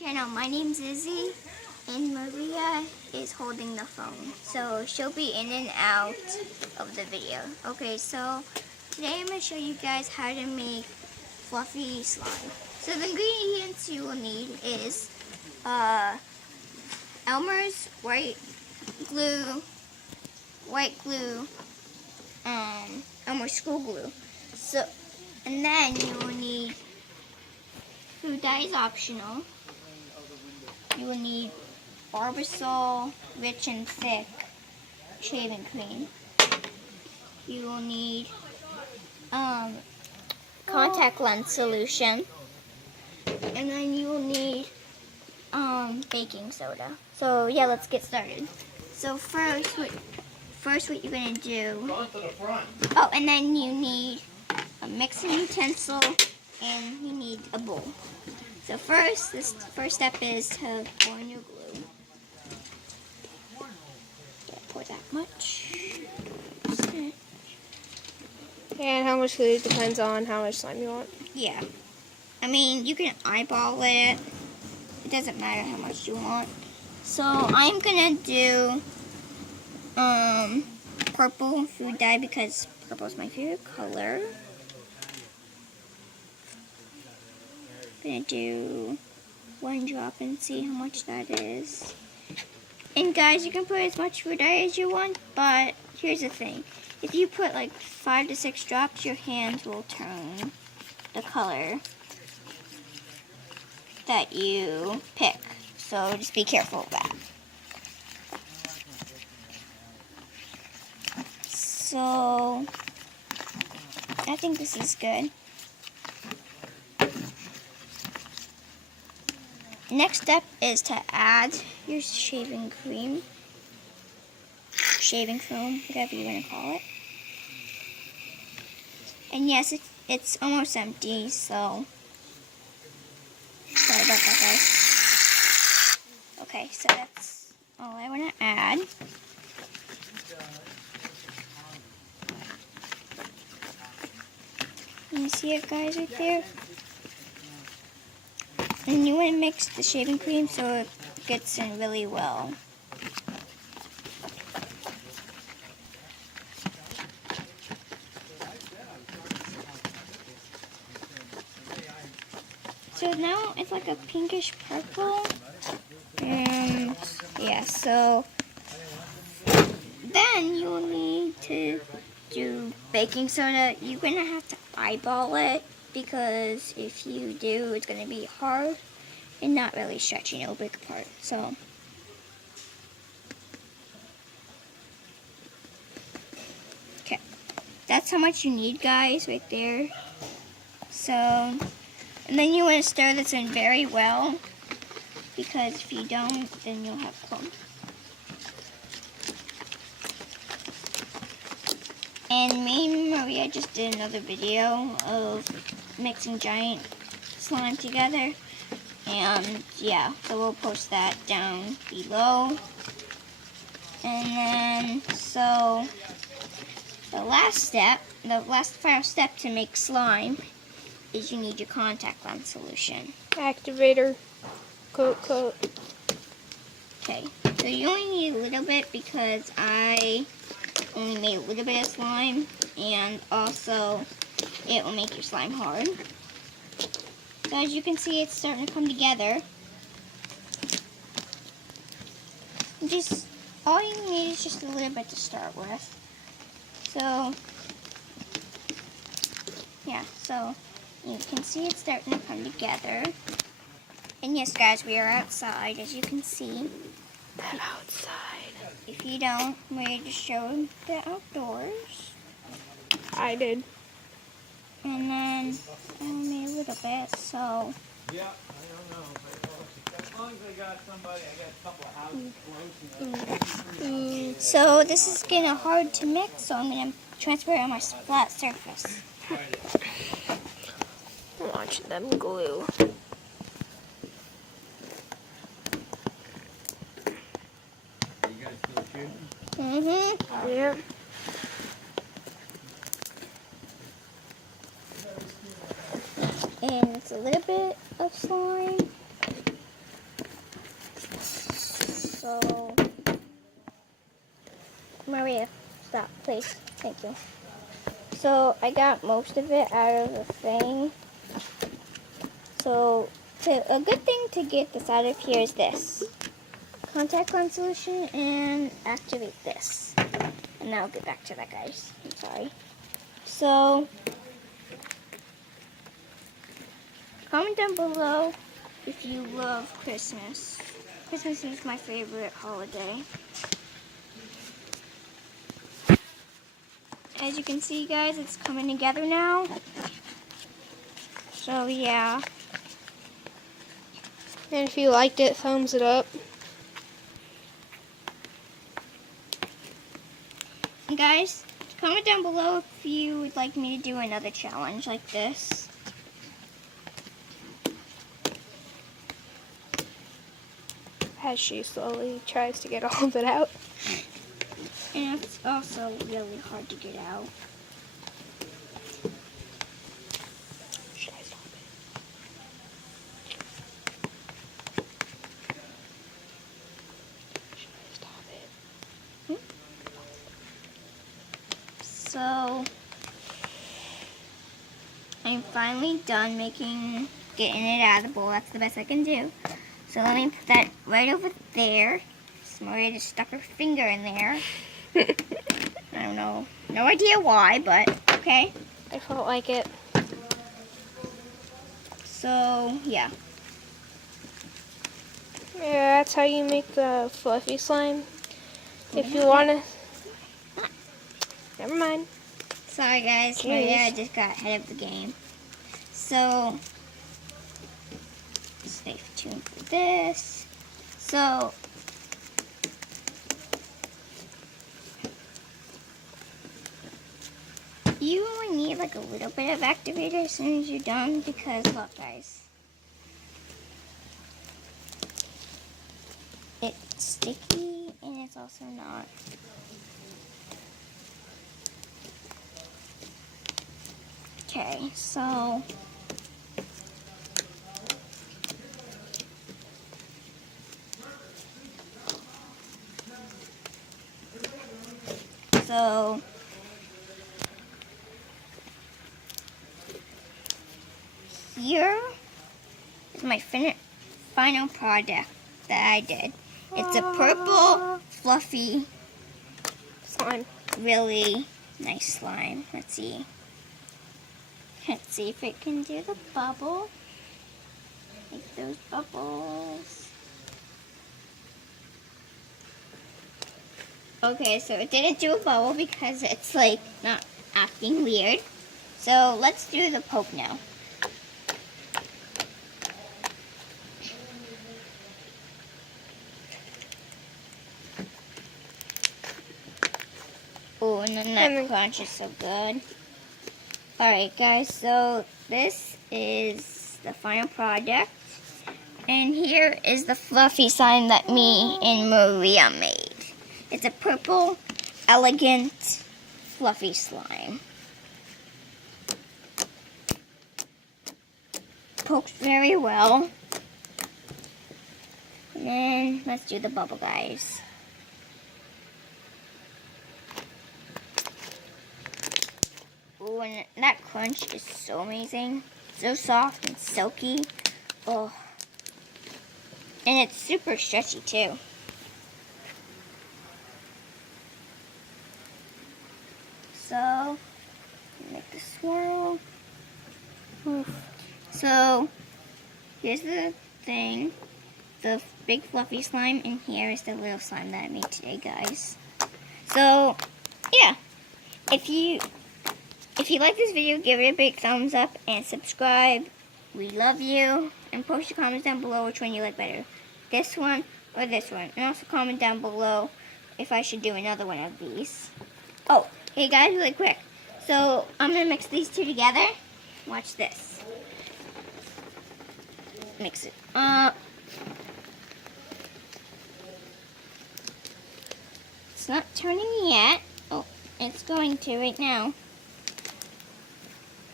channel. My name's Izzy, and Maria is holding the phone, so she'll be in and out of the video. Okay, so today I'm going to show you guys how to make fluffy slime. So the ingredients you will need is Elmer's white glue, and Elmer's school glue. So, and then you will need food dye is optional. You will need Barbasol rich and thick shaving cream. You will need contact lens solution, and then you will need baking soda. So yeah, let's get started. So first what you're gonna do? Oh, and then you need a mixing utensil, and you need a bowl. So this first step is to pour in your glue. Pour that much. And how much glue depends on how much slime you want. Yeah. I mean, you can eyeball it. It doesn't matter how much you want. So I'm gonna do purple food dye because purple is my favorite color. I'm gonna do 1 drop and see how much that is. And guys, you can put as much food dye as you want, but here's the thing. If you put like 5 to 6 drops, your hands will turn the color that you pick. So just be careful of that. So I think this is good. Next step is to add your shaving foam, whatever you want to call it. And yes, it's almost empty, so sorry about that, guys. Okay, so that's all I want to add. Can you see it, guys, right there? And you want to mix the shaving cream so it gets in really well. So now it's like a pinkish purple. And yeah, so then you will need to do baking soda. You're going to have to eyeball it, because if you do, it's going to be hard and not really stretching, it'll break apart. So okay, that's how much you need, guys, right there. So, and then you want to stir this in very well, because if you don't, then you'll have clumps. And me and Maria just did another video of mixing giant slime together. And yeah, so we'll post that down below. And then, so the last final step to make slime is you need your contact lens solution. Activator, coat. Okay, so you only need a little bit because I only made a little bit of slime, and also it will make your slime hard. So as you can see, it's starting to come together. Just all you need is just a little bit to start with. So yeah, so you can see it's starting to come together. And yes, guys, we are outside, as you can see. Outside. If you don't, we just showed the outdoors. I did. And then I made a little bit, so yeah, I don't know. But as long as I got somebody, I got a couple of houses close. So this is getting hard to mix, so I'm going to transfer it on my flat surface. Watch them glue. You guys still shooting? Mm-hmm. Yeah. And it's a little bit of slime. Stop, please. Thank you. So I got most of it out of the thing. So a good thing to get this out of here is this. Contact lens solution and activate this. And now I'll get back to that, guys. I'm sorry. So comment down below if you love Christmas. Christmas is my favorite holiday. As you can see, guys, it's coming together now. So yeah. And if you liked it, thumbs it up. And guys, comment down below if you would like me to do another challenge like this. As she slowly tries to get all of it out. And it's also really hard to get out. Should I stop it? Should I stop it? So I'm finally done getting it out of the bowl. That's the best I can do. So let me put that right over there. Maria just stuck her finger in there. I don't know. No idea why, but okay. I felt like it. So, yeah. Yeah, that's how you make the fluffy slime. If you want to... Never mind. Sorry, guys. Jeez. Maria just got ahead of the game. So, stay tuned for this. So, you only need like a little bit of activator as soon as you're done because look, guys, it's sticky and it's also not. Okay, so here is my final product that I did. It's a purple, fluffy, Slime. really nice slime. Let's see. Let's see if it can do the bubble. Make those bubbles. Okay, so it didn't do a bubble because it's like not acting weird. So let's do the poke now. Oh, and the nut crunch is so good. Alright guys, so this is the final product. And here is the fluffy slime that me and Maria made. It's a purple, elegant, fluffy slime. Pokes very well. And then let's do the bubble, guys. Oh, and that crunch is so amazing. So soft and silky. Oh. And it's super stretchy too. So, make the swirl. So, here's the thing. The big fluffy slime, and here is the little slime that I made today, guys. So, yeah. If you like this video, give it a big thumbs up and subscribe. We love you. And post your comments down below which one you like better. This one or this one. And also comment down below if I should do another one of these. Oh, hey guys, really quick. So, I'm going to mix these two together. Watch this. Mix it up. It's not turning yet. Oh, it's going to right now.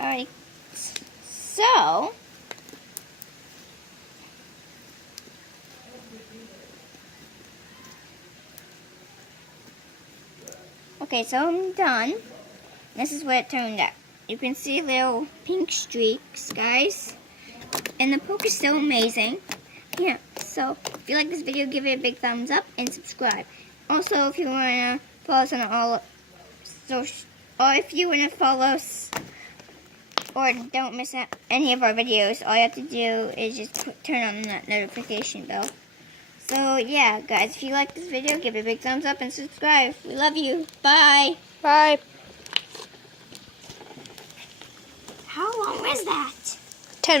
Alright, so Okay, so I'm done. This is what it turned out. You can see little pink streaks, guys. And the poke is so amazing. Yeah, so if you like this video, give it a big thumbs up and subscribe. Also, if you want to follow us on all social, or if you want to follow us or don't miss out any of our videos, all you have to do is just turn on that notification bell. So yeah, guys, if you like this video, give it a big thumbs up and subscribe. We love you. Bye. Bye. How long was that? 10 minutes.